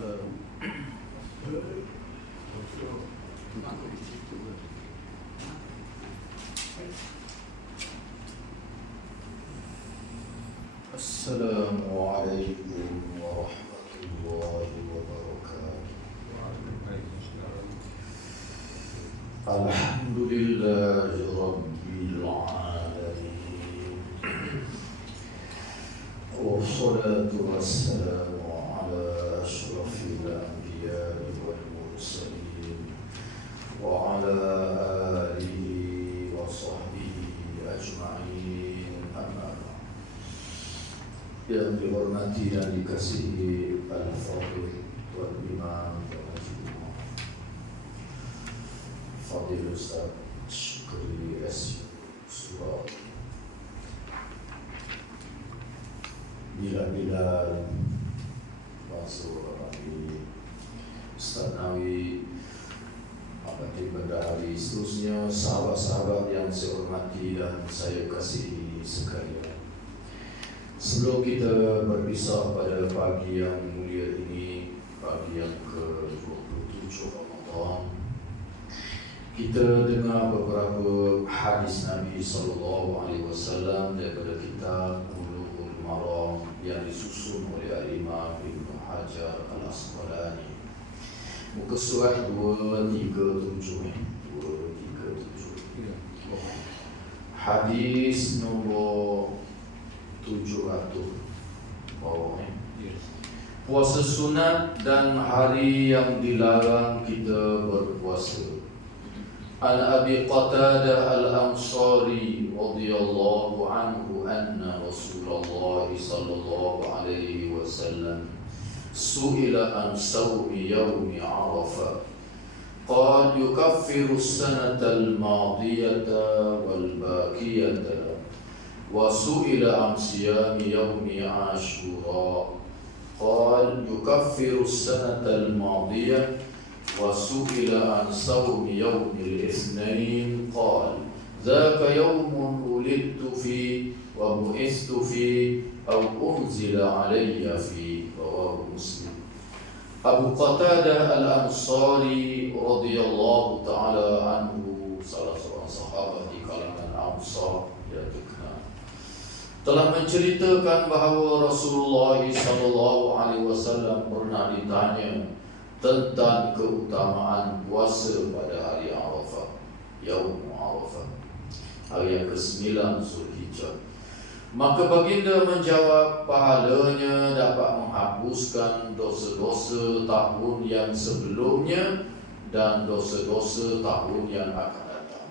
Assalamualaikum warahmatullahi wabarakatuh. Alhamdulillahi rabbil alamin. Wassalatu wassalamu ala asyrafil anbiya'i wal mursalin wa ala alihi wa sahbihi ajma'in. Amma ba'd. Yang dihormati dan dikasihi Al-Fadhil Tuan Imam Al-Jum'ah Fadil Ustaz Syukri S.U. Bila-bila masuk di Ustaz Nawi, Akatib Bendahari, seterusnya sahabat-sahabat yang saya hormati dan saya kasihi sekalian. Sebelum kita berpisah pada pagi yang mulia ini, pagi yang ke-27 Ramadan, kita dengar beberapa hadis Nabi SAW daripada kitab Bulughul Maram yang disusun oleh Al-Imam Ibn Hajar Al-Asqalani. Muka surat 237. Hadis nombor 700 bawah. Puasa sunat dan hari yang dilarang kita berpuasa. An Abi Qatadah Al-Ansari radhiyallahu anhu anna Rasulullah sallallahu alaihi wasallam su'ila an sawmi yawmi Arafah. Qala yukaffiru as-sanata al-madiyata wal-baqiyata. وسئل عن صيام يوم عاشوراء قال يكفر السنة الماضية وسئل عن صوم يوم الاثنين قال ذاك يوم ولدت فيه وبعثت فيه أو أنزل علي فيه. رواه مسلم. Abu Qatadah Al-Ansari radhiyallahu ta'ala anhu, salah seorang sahabat di kalangan Ansar yang terkenal, telah menceritakan bahawa Rasulullah SAW pernah ditanya tentang keutamaan puasa pada hari Arafah, Yaum Arafah, hari yang ke-9 Zulhijjah. Maka baginda menjawab, pahalanya dapat menghapuskan dosa-dosa tahun yang sebelumnya dan dosa-dosa tahun yang akan datang.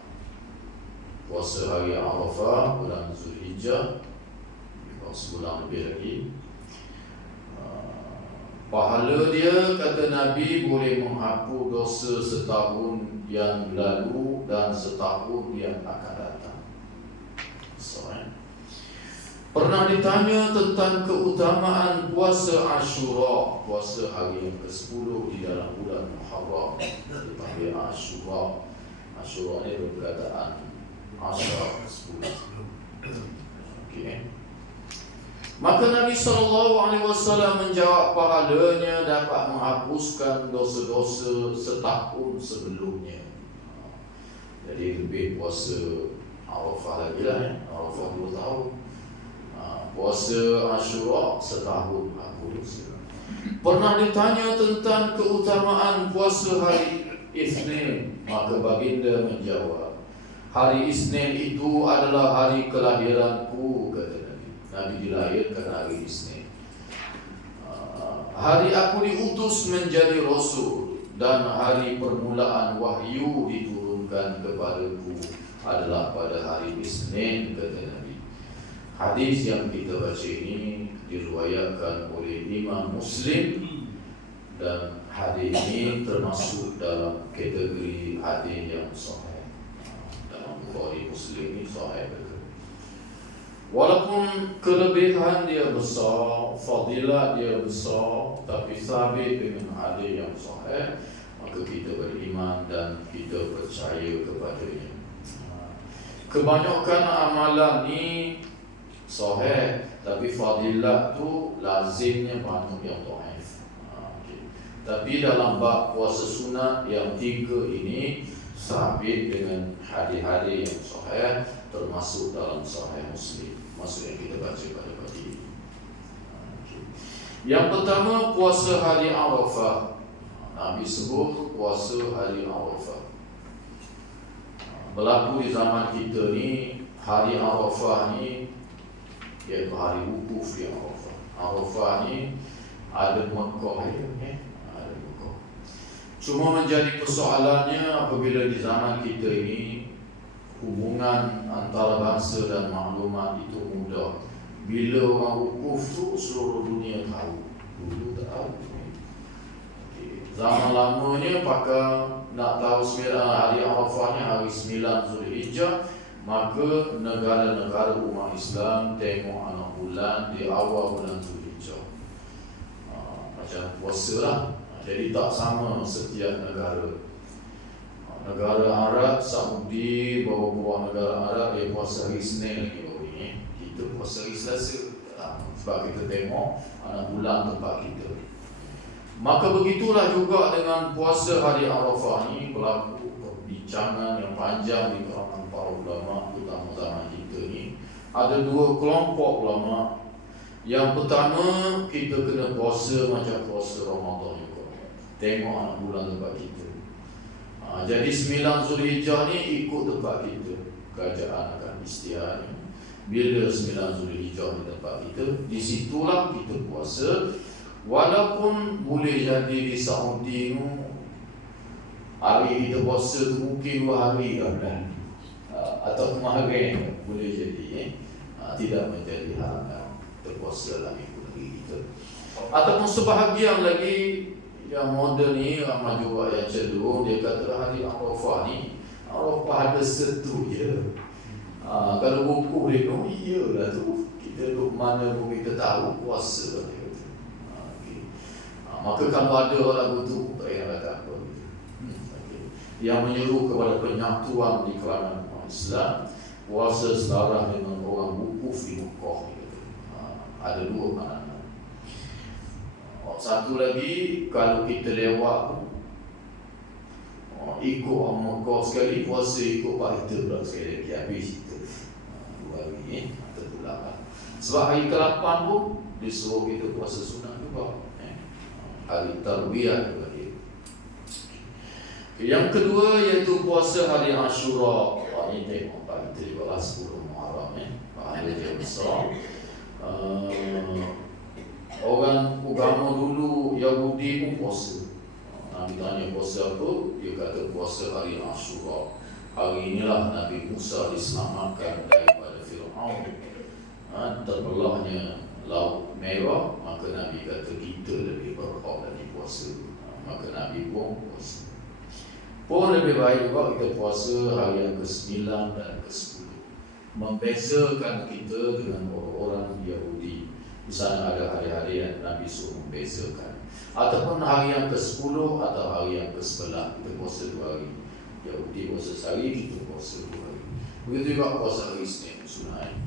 Puasa hari Arafah bulan Zulhijjah, sebulan lebih lagi, pahala dia, kata Nabi, boleh menghapus dosa setahun yang lalu dan setahun yang akan datang. Pernah ditanya tentang keutamaan puasa Ashura, puasa hari yang ke-10 di dalam bulan Muharram, dipanggil Ashura. Ashura ni berperkataan Ashura, 10. Okay. Maka Nabi SAW menjawab, pahalanya dapat menghapuskan dosa-dosa setahun sebelumnya. Jadi lebih puasa Arafah lagi lah, Arafah 2 tahun. Puasa Ashura setahun hapus. Pernah ditanya tentang keutamaan puasa hari Isnin, maka baginda menjawab, hari Isnin itu adalah hari kelahiranku, kata Nabi dilahirkan hari Isnin. Hari aku diutus menjadi Rasul dan hari permulaan wahyu diturunkan kepadaku adalah pada hari Isnin, kata Nabi. Hadis yang kita baca ini diriwayatkan oleh Imam Muslim dan hadis ini termasuk dalam kategori hadis yang sahih. Dalam Bukhari Muslim ini sahih. Walaupun kelebihan dia besar, fadilat dia besar, tapi sabit dengan hadis yang sahih, maka kita beriman dan kita percaya kepadanya. Kebanyakan amalan ni sahih, tapi fadilat tu lazimnya banyak yang dhaif. Tapi dalam bab puasa sunat yang 3 ini sabit dengan hari-hari yang sahih, termasuk dalam Sahih Muslim. Maksud yang kita baca pada pagi ini. Yang pertama, puasa hari Arafah. Nabi sebut puasa hari Arafah. Berlaku di zaman kita ni, hari Arafah ni iaitu hari wukuf di Arafah. Arafah ni ada Mekah ya. Ada Mekah. Cuma menjadi persoalannya apabila di zaman kita ini hubungan antara bangsa dan maklumat itu mudah. Bila orang wukuf tu seluruh dunia tahu. Dulu tak tahu. Zaman lamanya pakai nak tahu 9 hari Arafahnya hari 9 Zulhijjah, maka negara-negara umat Islam tengok anak bulan di awal bulan Zulhijjah. Macam puasa lah. Jadi tak sama setiap negara. Negara Arab, Saudi, bawah-bawah negara Arab dia puasa hari Isnin lagi baru ni. Kita puasa hari Selasa. Sebab kita tengok anak bulan tempat kita. Maka begitulah juga dengan puasa hari Arafah ni, berlaku perbincangan yang panjang di kalangan para ulama, terutama zaman kita ni. Ada 2 kelompok ulama. Yang pertama, kita kena puasa macam puasa Ramadan juga. Tengok anak bulan tempat kita. Jadi 9 Zulhijjah ni ikut tempat kita. Kerajaan akan istiar ni. Bila 9 Zulhijjah di tempat kita, di situlah kita puasa. Walaupun boleh jadi di Saudi tu hari kita puasa tu mungkin 2 hari kan, atau kemarin boleh jadi tidak menjadi halangan terpuasa dalam minggu negeri kita. Ataupun sebahagian lagi yang moden ni ramai juga yang cenderung dia kata hari Arafah ni Arafah ada setu je. Kalau buku dia tu iyalah tu kita duduk mana pun kita tahu puasa dia. Maka kalau ada orang itu tak payah kata apa gitu. Yang menyuruh kepada penyatuan di kalangan umat Islam, puasa selarah dengan orang wukuf di Mekah gitu. Ada 2 makna. Satu lagi, kalau kita lewat ikut orang Mekah sekali, puasa ikut parita pula sekali lagi, habis itu 2 hari tertular. Sebab hari ke-8 pun disuruh kita puasa sunat juga. Hari Tarwiyah juga dia. Yang kedua iaitu puasa hari Ashura. Ini tengok Pak kita juga 10 Muharram pahala dia besar. Orang agama dulu Yahudi pun puasa. Nabi tanya puasa apa? Dia kata puasa hari Ashura. Hari inilah Nabi Musa diselamatkan daripada Fir'aun. Terbelahnya Laut Merah, maka Nabi kata kita lebih berhak lagi puasa. Maka Nabi pun puasa. Pun lebih baik juga kita puasa hari yang ke-9 dan ke-10. Membezakan kita dengan orang-orang Yahudi. Di sana ada hari-hari yang Nabi suruh membezakan. Ataupun hari yang ke-10 atau hari yang ke-11 kita puasa 2 hari. Yahudi puasa sehari, kita puasa 2 hari. Begitu juga puasa hari Isnin sunat.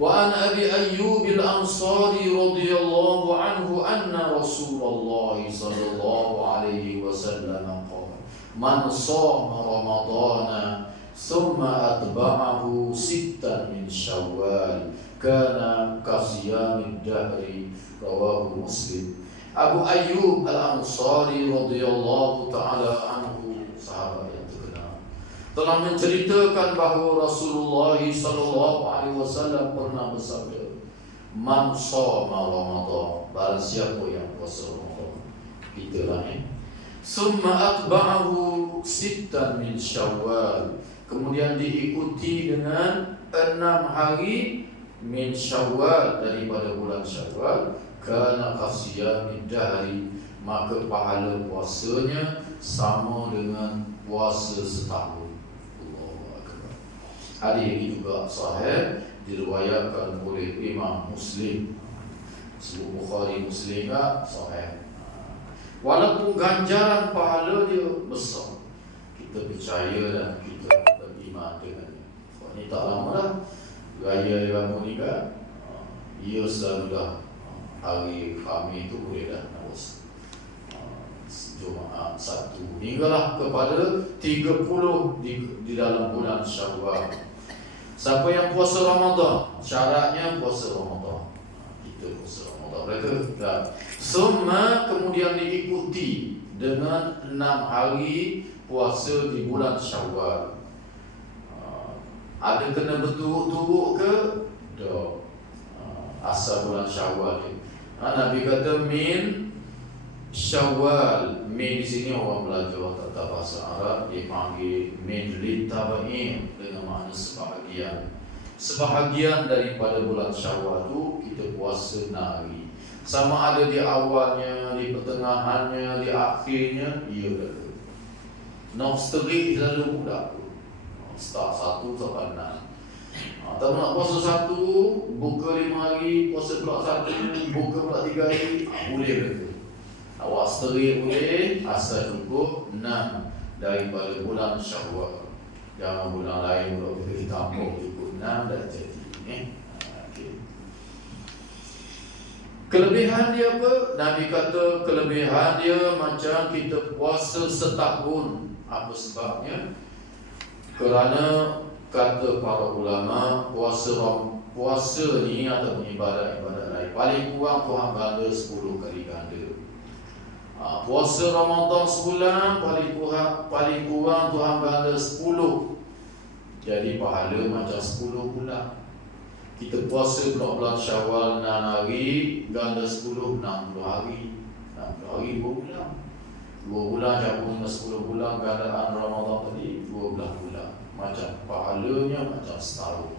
وعن أبي أيوب الأنصاري رضي الله عنه أن رسول الله صلى الله عليه وسلم قال من صام رمضان ثم أتبعه 6 من شوال كان كصيام الدهر رواه مسلم. Abu Ayyub Al-Ansari radhiyallahu ta'ala anhu, sahabat yang terkenal, telah menceritakan bahawa Rasulullah sallallahu alaihi wasallam pernah bersabda, "Man shoma Ramadan," barang siapa yang puasa Ramadan, kita lah "Summa atba'ahu 6 min Syawal," kemudian diikuti dengan 6 hari min Syawal daripada bulan Syawal, kana qasiyamid dahri, maka pahala puasanya sama dengan puasa setahun. Hadis ini juga sahih, diriwayatkan oleh Imam Muslim. Sebut Bukhari Muslim juga sahih. Walaupun ganjaran pahala dia besar, kita percaya dan kita beriman dengannya. Ini tak lama dah raya Ramadan ni kan, ia selalu dah hari Khamis itu boleh dah puasa. Jumaat 1 hinggalah kepada 30 di dalam bulan Syawal. Siapa yang puasa Ramadan, syaratnya puasa Ramadan. Kita puasa Ramadan. Mereka tak. Semua kemudian diikuti dengan 6 hari puasa di bulan Syawal. Ada kena berturut-turut ke? Tak. Asal bulan Syawal ni. Nabi kata min Syawal. Min di sini orang belajar tata bahasa Arab dipanggil min litaba'in dengan makna sebahagian. Sebahagian daripada bulan Syawal tu kita puasa 6 hari. Sama ada di awalnya, di pertengahannya, di akhirnya, ia kata. Nak setengah selalu budak. Start 1 sampai 6. Tak nak puasa 1, buka 5 hari, puasa pula 1, buka pula 3 hari, boleh kata. Awak setengah boleh, asal cukup 6 daripada bulan Syawal. Jangan bulan lain pula kita ditambah cukup 6 dah jadi. Okay. Kelebihan dia apa? Nabi kata kelebihan dia macam kita puasa setahun. Apa sebabnya? Kerana kata para ulama, puasa ni ataupun ibadat-ibadat lain paling kurang Tuhan ganda 10 kali ganda. Puasa Ramadan sebulan paling kurang Tuhan ganda 10. Jadi pahala macam 10 bulan. Kita puasa bulan Syawal 6 hari, ganda 10 60 hari. 60 hari 2 bulan. 2 bulan campur dengan 10 bulan gandaan Ramadan tadi 12 bulan. Macam pahalanya macam setahun.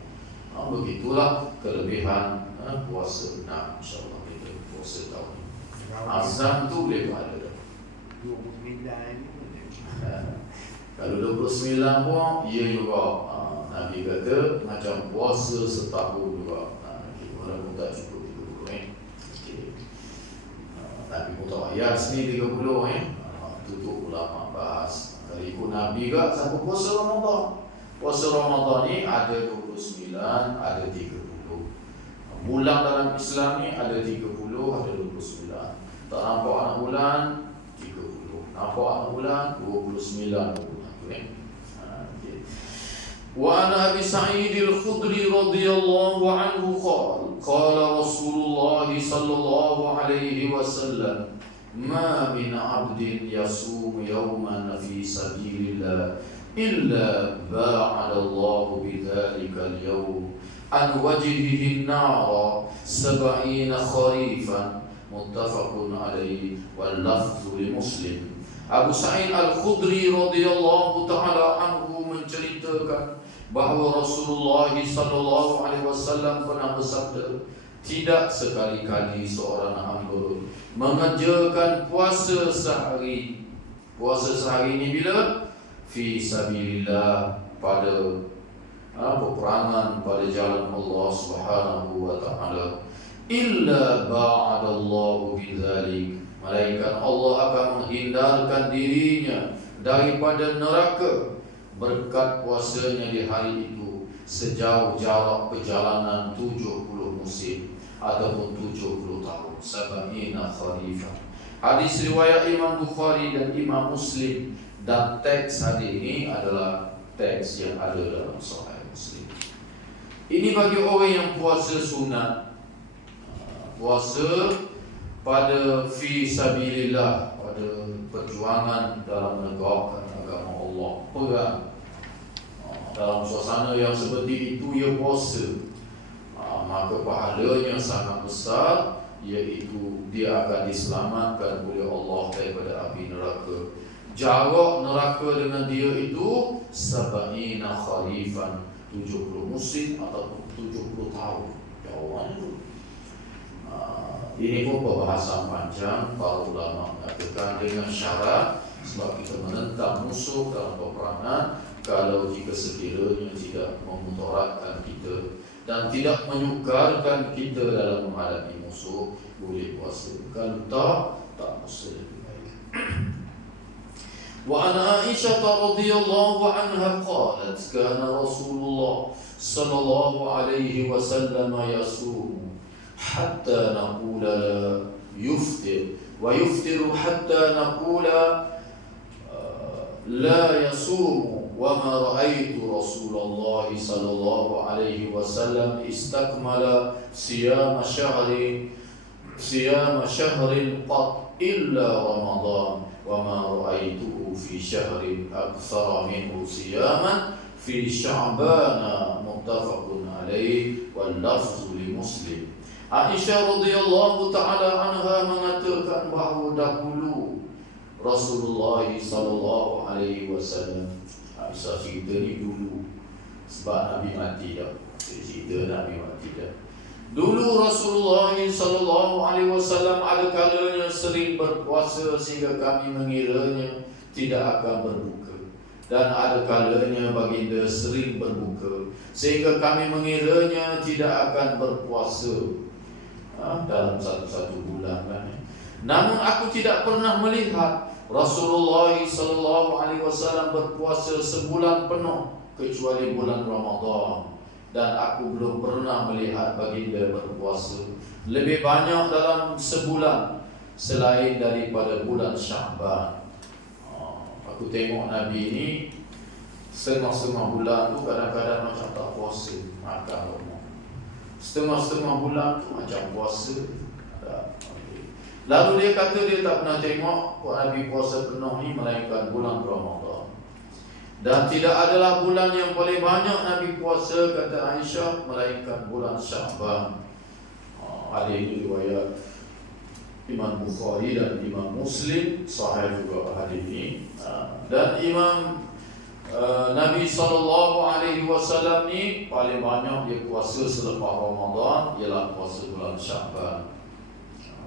Begitulah kelebihan puasa 6. InsyaAllah kita puasa tahun ni. Azam tu boleh pahala. 29 ni boleh. Kalau 29 pun, ia juga Nabi kata macam puasa setahun juga. Walaupun tak cukup 30 okay. Nabi pun tak ayat sini 30 tutup ulama bahas. Kalau ikut Nabi ke siapa puasa Ramadan? Puasa Ramadan ni ada 29, ada 30. Bulan dalam Islam ni ada 30, ada 29. Tak nampak anak bulan 30. Nampak anak bulan 29 bulan tu Wa ana Abi Sa'id al-Khudri radhiyallahu anhu qala Rasulullah sallallahu alaihi wasallam ma min 'abdin yasum yawman fi sabilillah illa ba'ada Allah bidzalika al-yawm an wajhihi an-nar 70 kharifan muttafaqun alaihi wal lafzu li Muslim. Abu Sa'id al-Khudri radhiyallahu taala anhu menceritakan bahawa Rasulullah sallallahu alaihi wasallam pernah bersabda, tidak sekali-kali seorang hamba mengerjakan puasa sehari. Puasa sehari ini bila? Fi sabilillah, pada peperangan pada jalan Allah Subhanahu wa taala. Illa ba'adallahu bidzalik, malaikat Allah akan menghindarkan dirinya daripada neraka berkat puasanya di hari itu sejauh jarak perjalanan 70 musim ataupun 70 tahun. Sab'ina kharifan. Hadis riwayat Imam Bukhari dan Imam Muslim, dan teks hadis ini adalah teks yang ada dalam Sahih Muslim. Ini bagi orang yang puasa sunat, puasa pada fi sabilillah, pada perjuangan dalam menegakkan agama Allah, perang. Dalam suasana yang seperti itu ia puasa, maka pahalanya sangat besar, iaitu dia akan diselamatkan oleh Allah daripada api neraka. Jarak neraka dengan dia itu 70 kharifan, 70 musim ataupun 70 tahun. Jawapan itu. Ini pun perbahasan panjang. Para ulama mengatakan dengan syarat, sebab kita menentang musuh dalam peperangan, kalau jika sekiranya tidak memudaratkan kita dan tidak menyukarkan kita dalam menghadapi musuh, boleh puasa. Kalau tak puasa lebih baik. Wa ana Aisyah radhiyallahu anha qalat kana Rasulullah sallallahu alaihi wasallam yasum hatta naqula yuftir wa yuftiru hatta naqula la yasumu wa ma ra'aitu Rasulullah sallallahu alaihi wasallam istakmala siyama shahrin qat illa Ramadan wa ma ra'aituhu fi shahrin aktsara minhu siyaman fi Sya'ban muttafaqun alaih wal lafzu li Muslim. Aisyah radhiyallahu taala anha mengatakan bahawa dahulu Rasulullah sallallahu alaihi wasallam, Aisyah cerita ni dulu sebab Nabi mati dah. Cerita Nabi mati dah. Dulu Rasulullah sallallahu alaihi wasallam ada kalanya sering berpuasa sehingga kami mengiranya tidak akan berbuka, dan ada kalanya baginda sering berbuka sehingga kami mengiranya tidak akan berpuasa dalam satu bulan kan. Namun aku tidak pernah melihat Rasulullah sallallahu alaihi wasallam berpuasa sebulan penuh kecuali bulan Ramadan, dan aku belum pernah melihat baginda berpuasa lebih banyak dalam sebulan selain daripada bulan Sya'ban. Aku tengok Nabi ni setengah-setengah bulan tu kadang-kadang macam tak puasa, makan rumah. Setengah-setengah bulan tu macam puasa. Lalu dia kata dia tak pernah tengok Nabi puasa penuh ni melainkan bulan Ramadan. Dan tidak adalah bulan yang paling banyak Nabi puasa, kata Aisyah, melainkan bulan Sya'ban. Hadis ini riwayat Imam Bukhari dan Imam Muslim, sahih juga hadis ini. Dan Imam Nabi SAW ni paling banyak dia puasa selepas Ramadan ialah puasa bulan Sya'ban.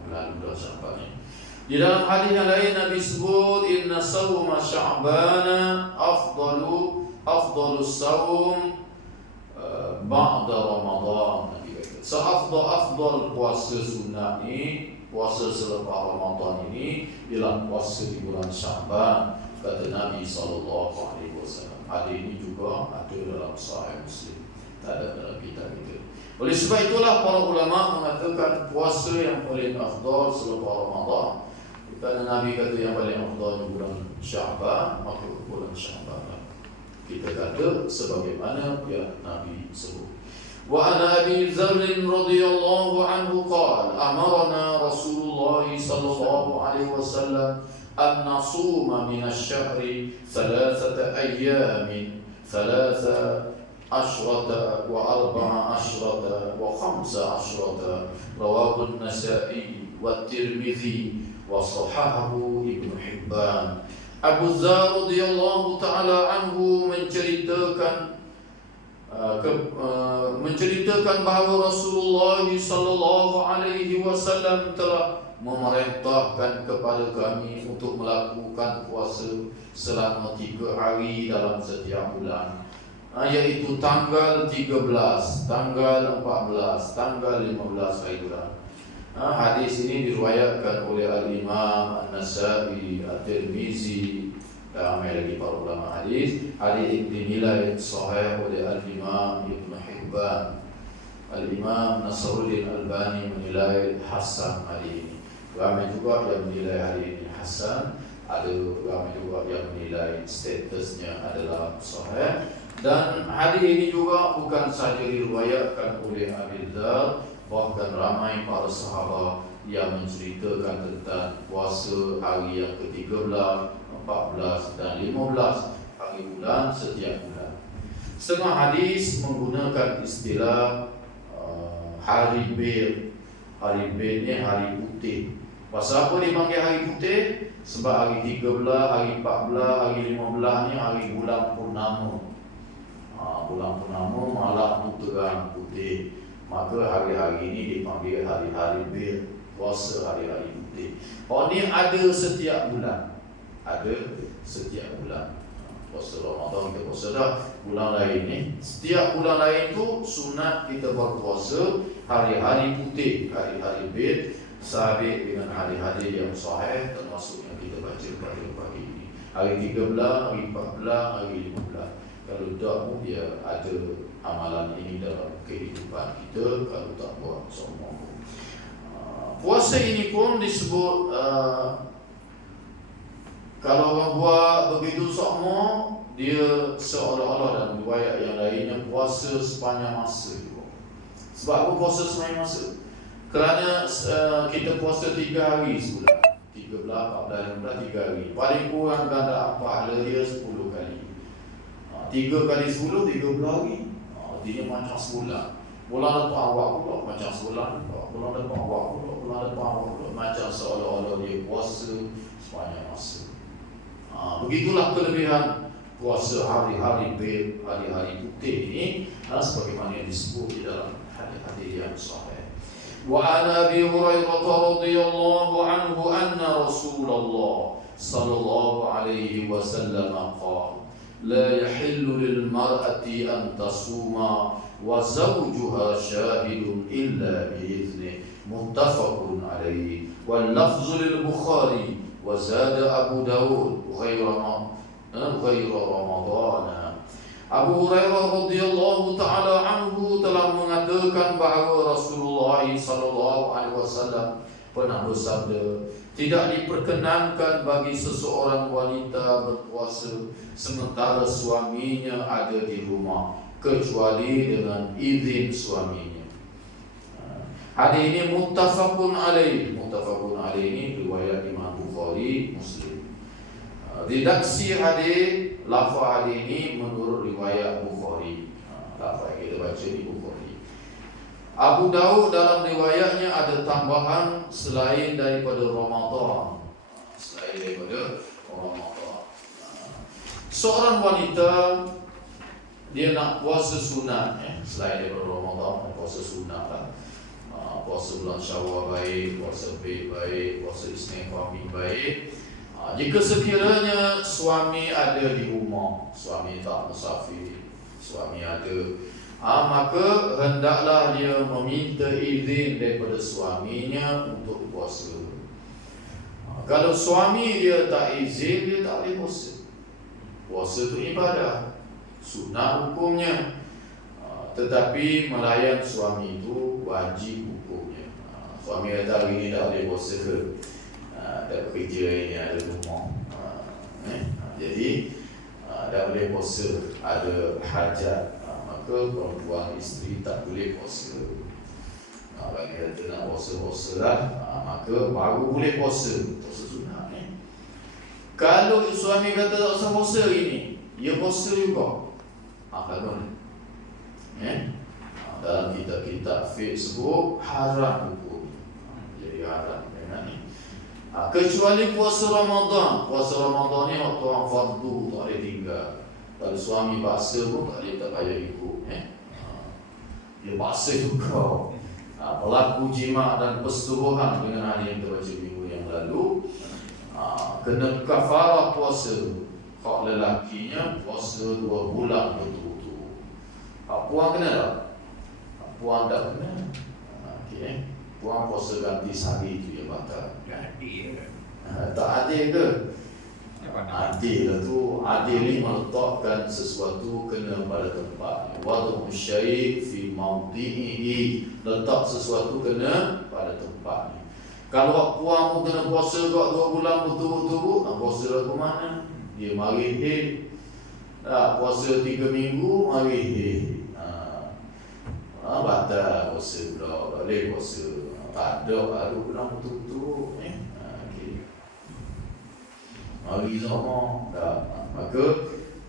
Bulan Sya'ban ni. Di dalam hadis yang lain Nabi sebut inna sawma Sya'bana afdalus sawm ba'da Ramadan. Nabi kata seafdal puasa sunnah ni, puasa selepas Ramadan ini ialah puasa di bulan Sya'ban, kata Nabi SAW. Hadis ini juga ada dalam Sahih Muslim, tak ada dalam kitab kita. Oleh sebab itulah para ulama mengatakan puasa yang paling afdal selepas Ramadan. Kerana Nabi kata yang paling afdal di bulan Sya'ban, maka bulan Sya'ban lah. Kita kata sebagaimana yang Nabi sebut. Wa ana Abi Dzar radhiyallahu anhu qala amarna Rasulullah sallallahu alaihi wasallam an nasuma min asy-syahri 3 ayyamin 13 wa 14 wa 15 rawahu an-Nasa'i wa Tirmidzi wa sahahahu Ibnu Hibban. Abu Dzar radhiyallahu taala anhu menceritakan bahawa Rasulullah sallallahu alaihi wasallam telah memerintahkan kepada kami untuk melakukan puasa selama 3 hari dalam setiap bulan, iaitu tanggal 13, tanggal 14, tanggal 15 hari bulan. Hadis ini diriwayatkan oleh Al-Imam An-Nasa'i, At-Tirmizi, ramai lagi para ulama hadis. Hadis ini dinilai sahih oleh Al-Imam Ibnu Hibban. Al-Imam Nasruddin Albani menilai hasan hadis ini. Ramai juga yang menilai hadis ini hasan, ada ramai juga yang menilai statusnya adalah sahih. Dan hadis ini juga bukan sahaja diriwayatkan oleh Abi Dzar, bahkan ramai para sahabat yang menceritakan tentang puasa hari yang ke-13, 14 dan 15 hari bulan setiap bulan. Setengah hadis menggunakan istilah hari bid. Hari bid ni hari putih. Pasal apa dipanggil hari putih? Sebab hari 13, hari 14, hari 15 ni hari bulan purnama. Bulan purnama malam tu terang putih. Maka hari-hari ini dipanggil hari-hari bid, puasa hari-hari putih. Ni ada setiap bulan. Ada setiap bulan. Puasa Ramadan kita puasa dah. Bulan lain ni, setiap bulan lain tu sunat kita berpuasa hari-hari putih, hari-hari bid, sabit dengan hari-hari yang sahih, termasuk yang kita baca pada pagi ini. Hari 13, hari 14, hari 15. Kalau tak pun dia ada amalan ini dalam kehidupan kita. Kalau tak buat semua Puasa ini pun disebut kalau orang buat begitu sokmo, dia seolah-olah dalam riwayat yang lainnya puasa sepanjang masa juga. Sebab apa puasa sepanjang masa? Kerana kita puasa 3 hari sebulan, 13, 14, 15, 3 hari. Paling kurang ganda pahala dia 10 kali. 3 kali 10, 30 hari. Artinya macam sebulan. Bulan depan awak pula macam sebulan. Bulan depan awak pula, bulan depan awak pula. Macam seolah-olah dia puasa sepanjang masa. Begitulah kelebihan puasa hari-hari bid, hari-hari putih ini, sebagaimana yang disebut di dalam hadis-hadis yang sahih. Wa an Abi Hurairah radhiyallahu anhu anna Rasulullah sallallahu alaihi wasallam qala la yahillu lil mar'ati an tasuma wa zawjuha shahidun illa bi idhnihi muttafaqun alaihi wal lafzu lil Bukhari wa zada Abu Dawud غير Ramadan. Abu Hurairah radhiyallahu taala anhu telah mengatakan bahawa Rasulullah sallallahu alaihi wasallam pernah bersabda, tidak diperkenankan bagi seseorang wanita berpuasa sementara suaminya ada di rumah kecuali dengan izin suaminya. Hadis ini muttafaqun alaih. Muttafaqun alaih ini riwayat Imam Bukhari, Muslim. Redaksi hadis, lafaz hadis ini menurut riwayat Bukhari. Lafaz yang kita baca di Bukhari. Abu Dawud dalam riwayatnya ada tambahan selain daripada Ramadan. Selain daripada Ramadan. Seorang wanita dia nak puasa sunat, selain daripada Ramadan, puasa sunat lah. Puasa bulan Syawal baik, puasa Bid baik, puasa Isnin Khamis baik. Jika sekiranya suami ada di rumah, suami tak musafir, suami ada, maka hendaklah dia meminta izin daripada suaminya untuk puasa. Kalau suami dia tak izin, dia tak boleh puasa. Puasa itu ibadah, sunat hukumnya, tetapi melayan suami itu wajib hukumnya. Suami kata hari ini tak boleh puasa ke? Tak bekerja ini ada rumah, jadi tak boleh puasa, ada hajat, maka perempuan isteri tak boleh puasa. Bagi kata nak puasa-puasa lah, maka baru boleh puasa. Puasa sunat ni. Kalau suami kata tak usah puasa ini, dia puasa juga, kalau dalam kitab-kitab fiqh sebut haram hukum. Jadi haram dengan ni. Kecuali puasa Ramadan. Puasa Ramadan ni waktu orang fardu tak boleh tinggal. Kalau suami paksa pun tak boleh, tak payah ikut. Dia paksa juga. Pelaku jima' dan persetubuhan dengan hadis yang terbaca minggu yang lalu, kena kafarah puasa. Hak lelakinya puasa 2 bulan betul-betul. Hak puan kena tak? Hak puan tak kena. Puan puasa ganti sehari itu yang batal. Tak adil ke? Adil lah tu. Adil ni meletakkan sesuatu kena pada tempatnya. Wadhu syai' fi mawdi'ihi, letak sesuatu kena pada tempatnya. Kalau puan pun kena puasa kat 2 bulan betul-betul, nak puasa lagu mana? Dia mari puasa 3 minggu, mari batal puasa pula, tak boleh puasa. Tak ada baru bulan betul-betul. Mari sama. Maka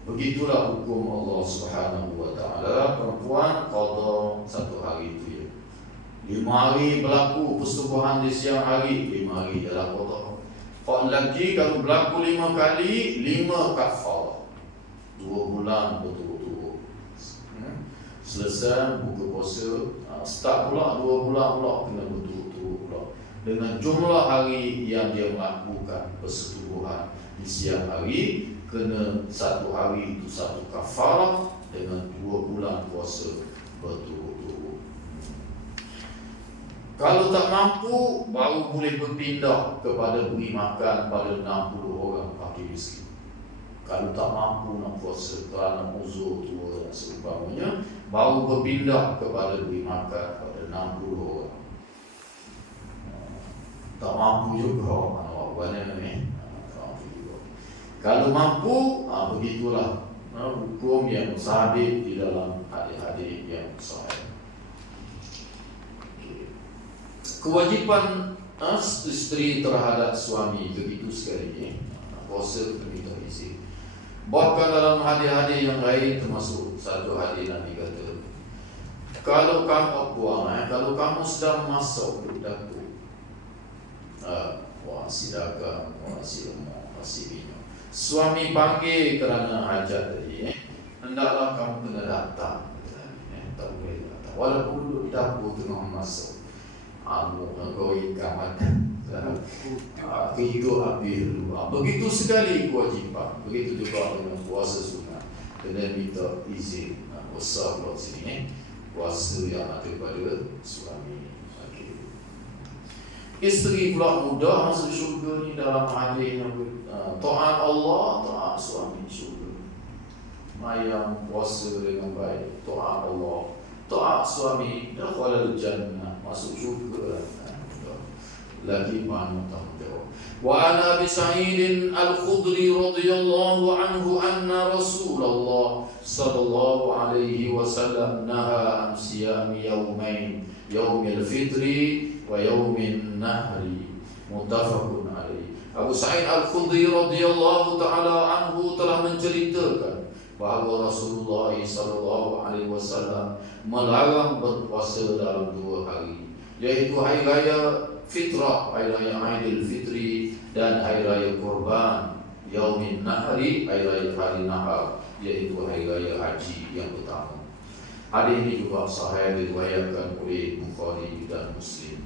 begitulah hukum Allah Subhanahu wa taala. Perempuan qada 1 hari itu ya. 5 hari berlaku persetubuhan di siang hari, 5 hari adalah qada. Kalau lagi kalau berlaku 5 kali, 5 kafarah. 2 bulan betul-betul. Selesai buka puasa, start pula 2 bulan pula kena betul-betul pula. Dengan jumlah hari yang dia melakukan persetubuhan di siang hari, kena 1 hari itu 1 kafarah dengan 2 bulan puasa betul-betul. Kalau tak mampu, baru boleh berpindah kepada beri makan pada 60 orang fakir miskin. Kalau tak mampu nak puasa kerana uzur tua dan seumpamanya, baru berpindah kepada beri makan pada 60 orang. mampu juga, mana ni? Kalau mampu, begitulah hukum yang sabit di dalam hadis-hadis yang sahih. Kewajipan isteri terhadap suami begitu sekali, puasa begitu isi. Bahkan dalam hadis-hadis yang lain termasuk satu hadis Nabi kata, kalau kamu sedang masuk ke dapur, si dagang, si rumah, si minum, suami panggil kerana hajat tadi, hendaklah kamu kena datang, tak boleh datang, walaupun duduk di dapur tengah masuk, kau ikamat, kehidup habis dulu. Begitu sekali kewajipan, begitu juga dengan puasa sunat, kena minta izin besar pula sini, puasa yang ada pada suami. Isteri pula mudah masuk syurga ni dalam hadis yang taat Allah, taat suami syurga. Mayang puasa dengan baik, taat Allah, taat suami, dakhalal jannah, masuk syurga. Lagi mana tanggungjawab. Wa ana Abi Sa'id Al-Khudri radhiyallahu anhu anna Rasulullah sallallahu alaihi wasallam naha an siyami yawmain, yaumil fitri wa yaumin nahri, muttafaqun alaih. Abu Sa'id Al-Khudri radhiyallahu taala anhu telah menceritakan bahawa Rasulullah sallallahu alaihi wasallam melarang berpuasa dalam 2 hari, yaitu hari raya fitrah, hari raya Aidil Fitri, dan hari raya Kurban, yaumin nahri, hari raya hari nahar, yaitu hari raya haji yang pertama. Hadis ini juga sahih diriwayatkan oleh Bukhari dan Muslim.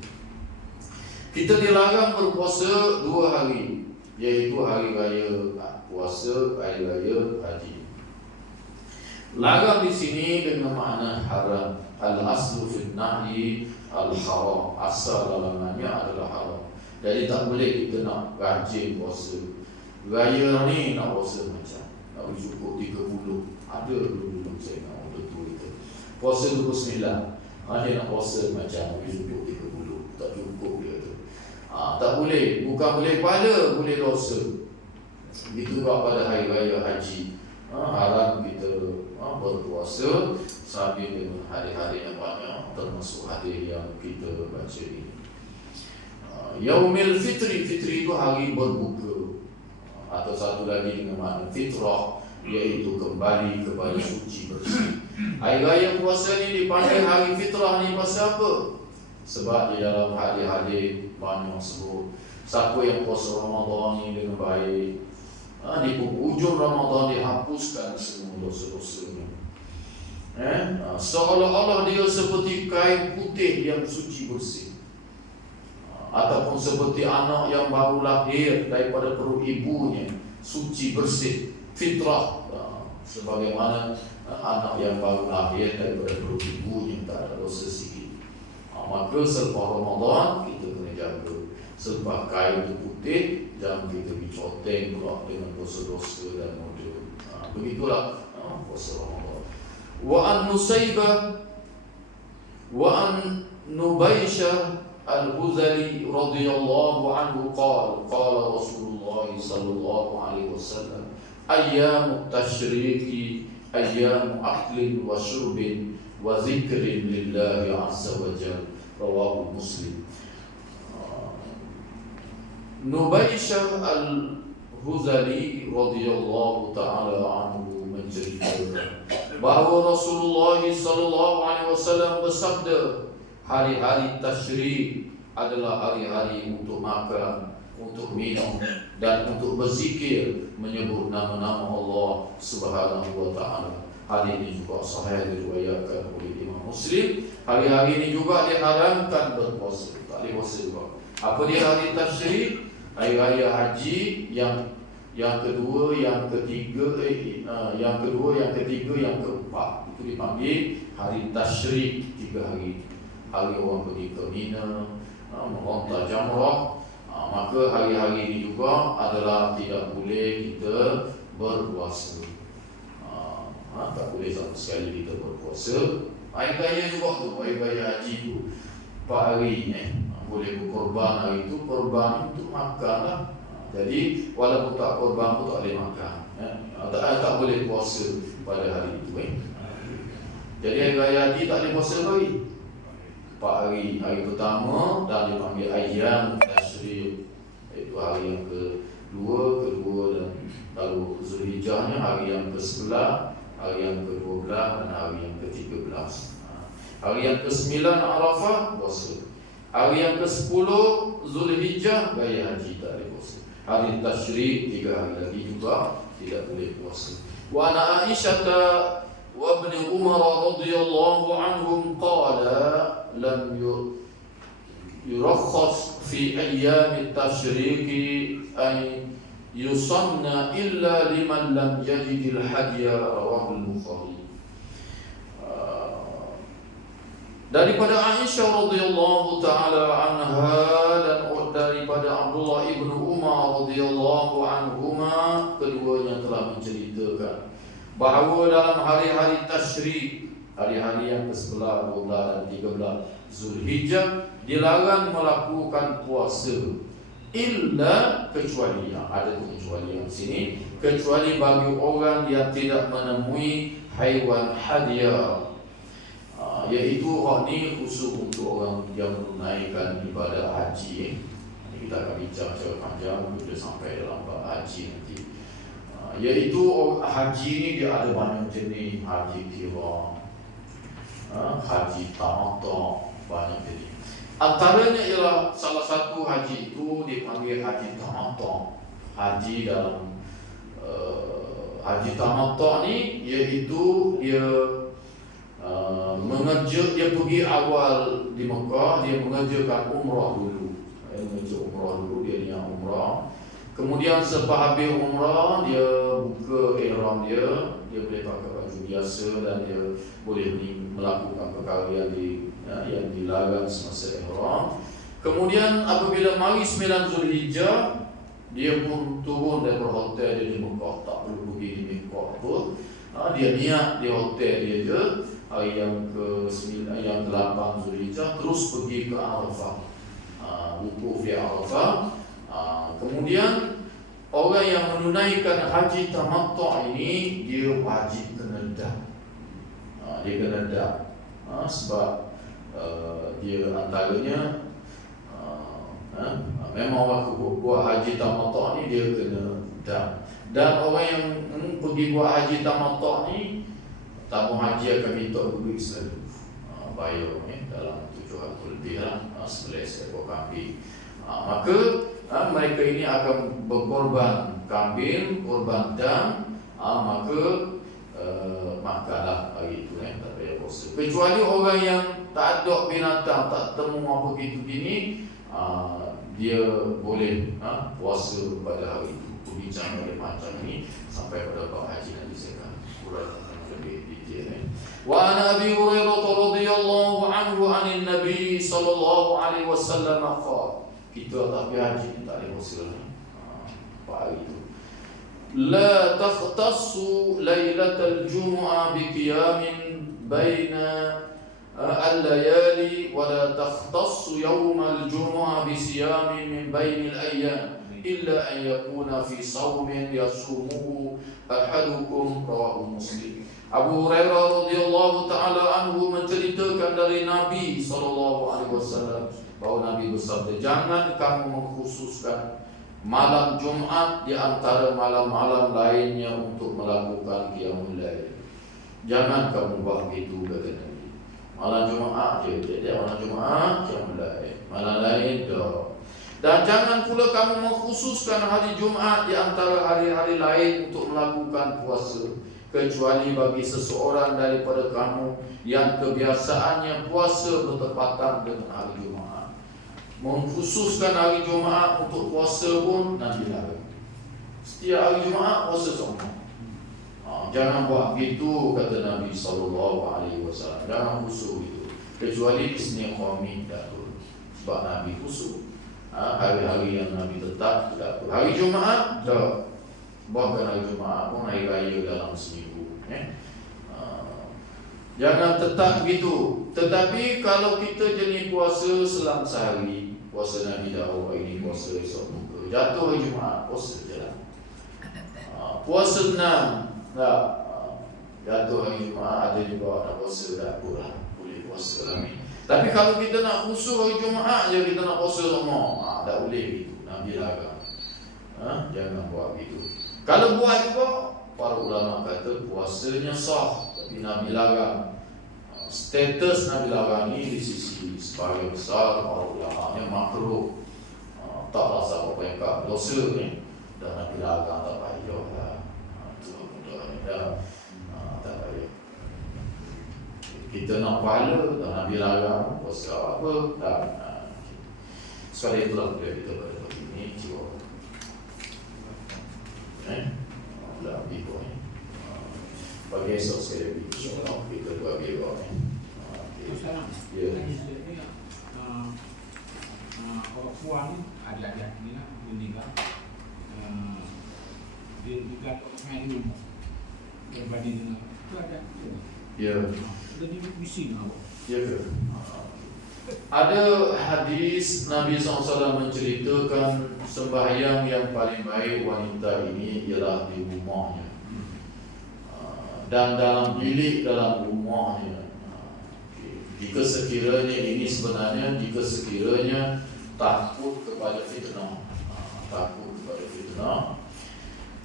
Kita dilarang berpuasa 2 hari, yaitu hari raya puasa, hari raya haji. Larang di sini dengan makna haram. Al-aslu fil nahyi al-haram, asal dalamnya adalah haram. Jadi tak boleh kita nak rajin puasa. Raya ni nak puasa macam nak cukup 30. Ada dulu saya nak betul itu. Puasa 29. Dia nak puasa macam cukup 30. Tak cukup dia tu. Tak boleh, bukan boleh pahala, boleh dosa. Itu juga pada hari raya haji. Haram kita berpuasa sambil dengan hari-hari yang banyak, termasuk hadis yang kita baca ini. Yaumil Fitri, Fitri itu hari berbuka, atau satu lagi dengan makna fitrah, iaitu kembali kepada suci bersih. Hari raya puasa ni dipanggil hari fitrah ni pasal apa? Sebab di dalam hadis-hadis banyak sebut siapa yang puasa Ramadan ni dengan baik, di ujung Ramadan dihapuskan semua dosa-dosanya. Seolah-olah dia seperti kain putih yang suci bersih, ataupun seperti anak yang baru lahir daripada perut ibunya, suci bersih, fitrah, sebagaimana anak yang baru lahir daripada perut ibunya tak ada dosa sikit. Maka selepas Ramadan kita kena jaga, sebab kain itu putih, jangan kita dicoteng pula dengan dosa-dosa dan noda. Begitulah puasa Ramadan. Wa an Nusaybah wa an Nubaishah Al-Huzali radhiyallahu anhu qala Rasulullah sallallahu alaihi wasallam, ayyamut tashriqi ayyamu aklin wa syurbin wa zikrin lillahi azza wa jalla, rawahu Muslim. Nubaishah Al-Huzali radhiyallahu ta'ala anhu menceritakan bahawa Rasulullah sallallahu alaihi wasallam bersabda, hari-hari tasyrik adalah hari-hari untuk makan, untuk minum, dan untuk berzikir menyebut nama-nama Allah Subhanahu wa taala. Hadis ini juga sahih diriwayatkan oleh Imam Muslim. Hari-hari ini juga diharamkan berpuasa, tak boleh puasa juga. Apa dia hari tasyrik? Hari raya haji yang kedua, yang ketiga, yang keempat, itu dipanggil hari tasyrik. 3 hari. Hari orang pergi ke Mina, melontar jamrah. Maka hari-hari ini juga adalah tidak boleh kita berpuasa. Tak boleh sama sekali kita berpuasa. Hari raya juga tu, hari raya haji tu. hari boleh berkorban hari itu, korban untuk makan lah. Jadi walaupun tak korban pun tak boleh makan, tak boleh puasa pada hari itu. Jadi hari raya haji tak boleh puasa lagi. 4 hari, hari pertama dan dipanggil ayam tasyrik, iaitu hari yang kedua dan kalau Zulhijjahnya hari yang ke-11, hari yang ke-12 dan hari yang ke-13. Hari yang ke-9 Arafah puasa. Hari yang ke-10 Zulhijjah gaya haji tak boleh puasa. Hari tasyrik 3 hari lagi juga tidak boleh puasa. Wa ana Aisyah wa ibn Umar radhiyallahu anhum qala lam yurakhas fi ayyam at-tashriq ay yusanna illa liman lam yajid al-hadiya, rawahu al-Bukhari. Daripada Aisyah radhiyallahu taala anha dan daripada Abdullah ibnu Umar radhiyallahu anhuma, keduanya telah menceritakan bahawa dalam hari-hari tasyrik, hari-hari yang ke-11, 12 dan 13 Zulhijjah, dilarang melakukan puasa illa kecuali, ada kecualian di sini, kecuali bagi orang yang tidak menemui haiwan hadiah, iaitu ini khusus untuk orang yang menunaikan ibadah haji. Kita akan bincang secara panjang bila sampai dalam bab haji nanti. Iaitu haji ini dia ada banyak jenis, haji qiraan, haji tamattu, banyak jenis. Antaranya ialah salah satu haji itu dipanggil haji tamattu. Haji dalam haji tamattu ni iaitu dia dia pergi awal di Mekah, dia mengerjakan umrah dulu. Dia niat umrah. Kemudian selepas habis umrah, dia buka ihram dia boleh pakai baju biasa dan dia boleh melakukan perkara yang dilarang semasa ihram. Kemudian apabila mari 9 Zulhijjah, dia pun turun daripada hotel dia di Mekah, tak perlu pergi di Mekah apa. Dia niat di hotel dia je. Hari yang ke-9, yang ke-8 Zulhijjah terus pergi ke Arafah, wukuf di Arafah. Kemudian orang yang menunaikan haji tamattu ini dia wajib kena dak. Dia kena dak sebab dia antaranya memang waktu buat haji tamattu ni dia kena dak. Dan orang yang pergi buat haji tamattu ni, tamu haji akan minta duit selalu, bayar dalam 700 lebih lah, 11 ekor kambing. Maka mereka ini akan berkorban kambing, korban dam, maka makanlah hari itu, tak payah puasa. Kecuali orang yang tak ada binatang, tak temu apa gitu gini, dia boleh puasa pada hari itu. Bincang oleh macam ini sampai pada bab haji nanti saya akan uraikan lebih detail. Wa an Abi Hurairah radhiyallahu anhu anin Nabi sallallahu alaihi wasallam qala, kita tak pergi haji tak boleh puasa hari itu. La takhtassu lailatal jumu'ah bi qiyamin baina al-layali wa la takhtassu yawmal jumu'ah bi siyamin min bainil ayyam illa an yakuna fi sawmin yasumuhu ahadukum, rawahu Muslim. Abu Hurairah radhiyallahu taala anhu menceritakan dari Nabi sallallahu alaihi wasallam bahawa Nabi bersabda, jangan kamu mengkhususkan malam Jumat di antara malam-malam lainnya untuk melakukan qiyamul lail. Jangan kamu buat begitu, kata Nabi. Malam Jumat je, dia malam Jumat qiyamul lail, malam lain dah. Dan jangan pula kamu mengkhususkan hari Jumat di antara hari-hari lain untuk melakukan puasa, kecuali bagi seseorang daripada kamu yang kebiasaannya puasa bertepatan dengan hari Jumat. Mengkhususkan hari Jumat untuk puasa pun Nabi larang. Setiap hari Jumat puasa semua. Jangan buat begitu, kata Nabi SAW. Jangan khusus itu, kecuali Isnin Khamis datul. Sebab Nabi khusus hari-hari yang Nabi tetap tidak. Hari Jumaat tak. Bahkan hari Jumaat pun hari raya dalam seminggu. Jangan tetap begitu. Tetapi kalau kita jenis puasa selang sehari, puasa Nabi Daud hari ni, puasa esok buka, jatuh hari Jumaat, puasa je lah. Puasa 6 tak, jatuh hari Jumaat ada juga nak puasa, tak apalah, boleh puasa lah ni. Tapi kalau kita nak khusus hari Jumaat je kita nak puasa semua, tak boleh gitu. Nabi larang. Jangan buat gitu. Kalau buat juga, para ulama kata puasanya sah, tapi Nabi larang. Status Nabi larang ni di sisi sebagian besar para ulama nya makruh. Tak rasa apa yang kau dosa ni, dan Nabi larang tak payah lah. Itu benda ni dah tak payah. Kita nak pahala, dan Nabi larang puasa apa dan sekali itulah boleh kita pada pagi ni jiwa. Lebih kau ni. Bagi esok sekali lagi, insyaAllah kita dua biar ni. Ya. Orang puan ni adik-adik ni lah meninggal. Dia meninggal main di rumah. Berbanding dengan tu ada. Ya. Dia bising apa? Ya ke? Ada hadis Nabi SAW menceritakan sembahyang yang paling baik wanita ini ialah di rumahnya dan dalam bilik dalam rumahnya. Jika sekiranya takut kepada fitnah,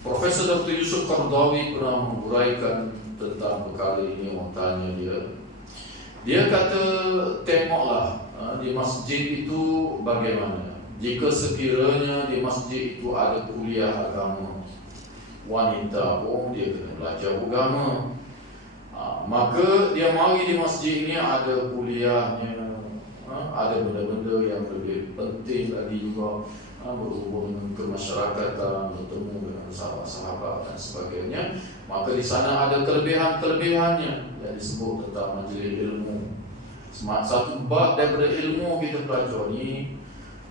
Profesor Dr. Yusuf Qaradawi pernah menguraikan tentang perkara ini. Orang tanya dia kata, tengoklah di masjid itu bagaimana. Jika sekiranya di masjid itu ada kuliah agama, wanita pun dia kena belajar agama, maka dia mari di masjid ini ada kuliahnya, ada benda-benda yang lebih penting lagi juga, berhubung dengan kemasyarakatan, bertemu dengan sahabat-sahabat dan sebagainya. Maka di sana ada kelebihan-kelebihannya yang disebut tentang majlis ilmu. Satu bab daripada ilmu kita belajar ni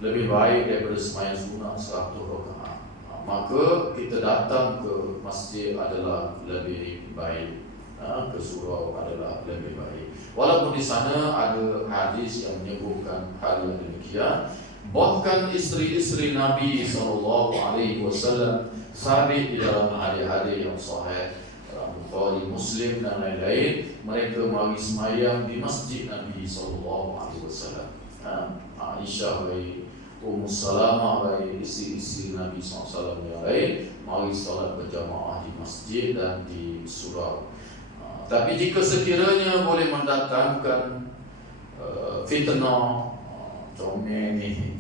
lebih baik daripada sembahyang sunat 100 rakaat. Maka kita datang ke masjid adalah lebih baik, ke surau adalah lebih baik. Walaupun di sana ada hadis yang menyebutkan hal yang demikian. Bahkan isteri-isteri Nabi SAW sabit di dalam hadis-hadis yang sahih dalam Bukhari, Muslim dan lain-lain, mereka mari sembahyang di masjid Nabi SAW. Aisyah baik, Ummu Salamah baik, isteri-isteri Nabi SAW yang lain mari solat berjamaah di masjid dan di surau. Tapi jika sekiranya boleh mendatangkan fitnah, comel ni,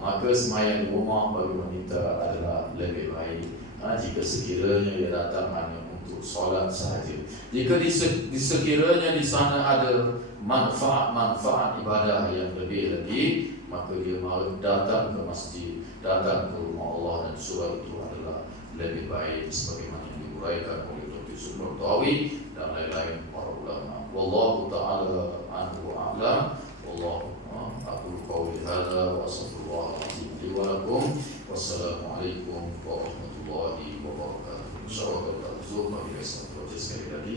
maka sembahyang di rumah bagi wanita adalah lebih baik. Jika sekiranya dia datang hanya untuk solat sahaja. Jika sekiranya di sana ada manfaat ibadah yang lebih lagi, maka dia mahu datang ke masjid, datang ke rumah Allah, dan surau itu adalah lebih baik sebagaimana yang diuraikan oleh Dr. Yusuf Qaradawi dan lain-lain para ulama. Wallahu ta'ala anhu a'lam. Wallahu aqulu qawli hadza wa astaghfirullahaladzim li wa lakum. Wassalamualaikum warahmatullahi wabarakatuh. Insyaallah kita berjumpa di episode sekali lagi.